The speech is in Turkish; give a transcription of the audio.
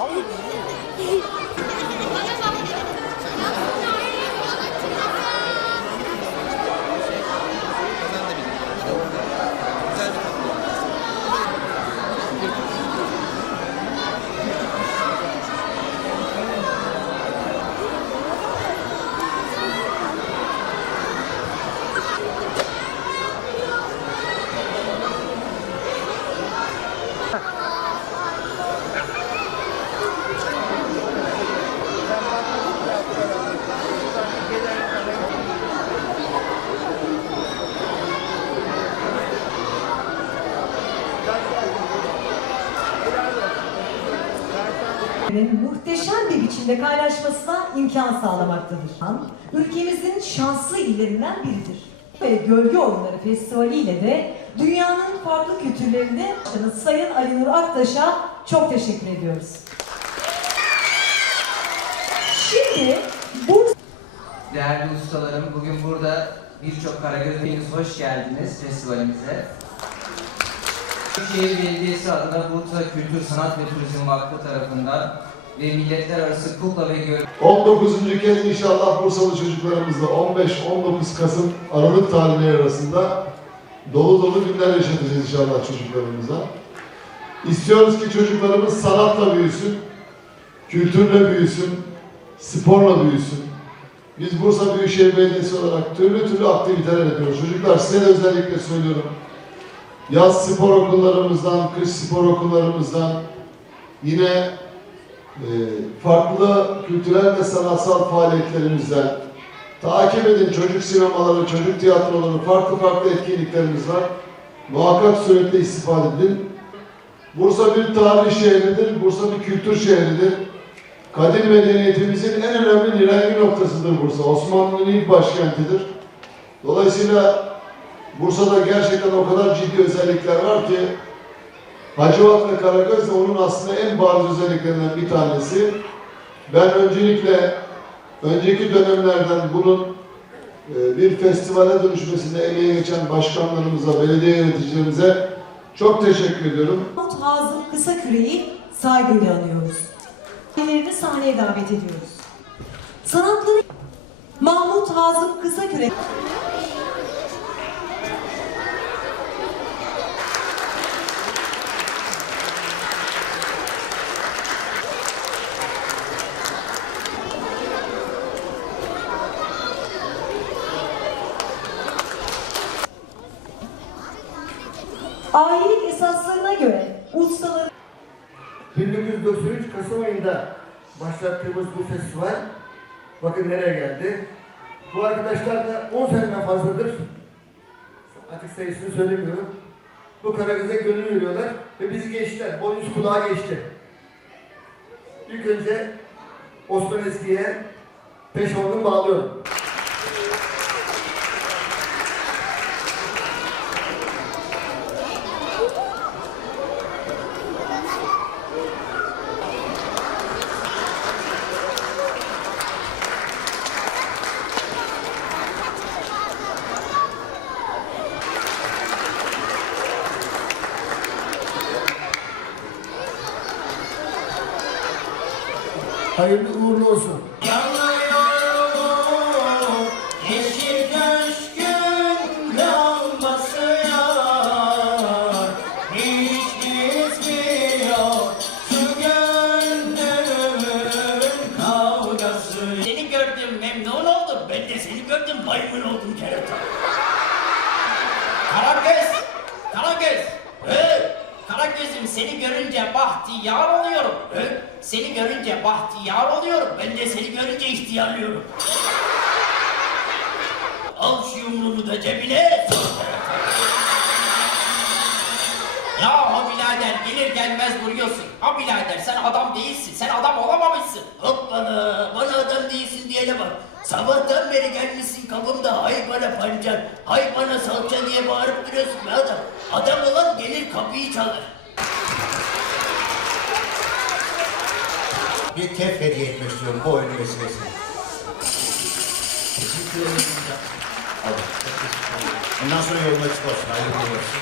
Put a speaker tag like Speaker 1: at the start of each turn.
Speaker 1: How would you? İçinde kaynaşmasına imkan sağlamaktadır. Ülkemizin şanslı illerinden biridir. Ve Gölge Oyunları Festivali ile de dünyanın farklı kültürlerinde Sayın Ali Nur Aktaş'a çok teşekkür ediyoruz. Şimdi Bursa
Speaker 2: Değerli ustalarım, bugün burada birçok Karagöz'ünüz hoş geldiniz festivalimize. Büyükşehir Belediyesi adına Bursa Kültür Sanat ve Turizm Vakfı tarafından ve Milletler Arası Kukla ve Göl
Speaker 3: 19. kez inşallah Bursalı çocuklarımızla 15-19 Kasım Aralık tarihleri arasında dolu dolu günler yaşatacağız inşallah çocuklarımıza. İstiyoruz ki çocuklarımız sanatla büyüsün, kültürle büyüsün, sporla büyüsün. Biz Bursa Büyükşehir Belediyesi olarak türlü türlü aktiviteler yapıyoruz. Çocuklar size de özellikle söylüyorum. Yaz spor okullarımızdan, kış spor okullarımızdan, yine farklı kültürel ve sanatsal faaliyetlerimizden takip edin çocuk sinemaları, çocuk tiyatroları, farklı farklı etkinliklerimiz var. Muhakkak suretle istifade edin. Bursa bir tarih şehridir, Bursa bir kültür şehridir. Kadim medeniyetimizin en önemli nirengi noktasıdır Bursa. Osmanlı'nın ilk başkentidir. Dolayısıyla Bursa'da gerçekten o kadar ciddi özellikler var ki Hacivat ve Karagöz de onun aslında en bariz özelliklerinden bir tanesi. Ben öncelikle önceki dönemlerden bunun e, bir festivale dönüşmesinde emeği geçen başkanlarımıza, belediye yöneticilerimize çok teşekkür ediyorum.
Speaker 1: Hazım Kısaküre'yi saygıyla anıyoruz. Kendilerini sahneye davet ediyoruz. Sanatları Mahmut Hazım Kısaküre Ailelik esaslarına göre ustaları
Speaker 4: 1993 Kasım ayında başlattığımız bu festival bakın nereye geldi. Bu arkadaşlar da 10 seneden fazladır artık sayısını söylemiyorum. Bu Karagöz'e gönül veriyorlar ve bizi geçtiler. Boynuz kulağa geçti. İlk önce Osman Eski'ye peşmanını bağlıyorum. Hayırlı uğurlu olsun.
Speaker 5: Seni gördüm memnun oldum. Ben de seni gördüm maymun oldum kerata Karagöz, Karagöz. Hey, Karagöz'üm seni görünce bahtiyar oluyorum. Hey, Seni görünce bahtiyar oluyorum ben de seni görünce ihtiyarlıyorum Al şu yumruğunu da cebine. Ya ha birader gelir gelmez vuruyorsun. Ha birader sen adam değilsin. Sen adam olamamışsın. Hop bana, bana adam değilsin diyene bak. Sabahtan beri gelmişsin kapımda hay bana pancar, hay bana salça diye bağırıp duruyorsun be adam. Adam olan gelir kapıyı çalar.
Speaker 6: Bir tef hediye etmek istiyorum bu oyun vesilesiyle. Teşekkür ederim. Ondan sonra yoluna çıkarsın. Hayırlı olsun.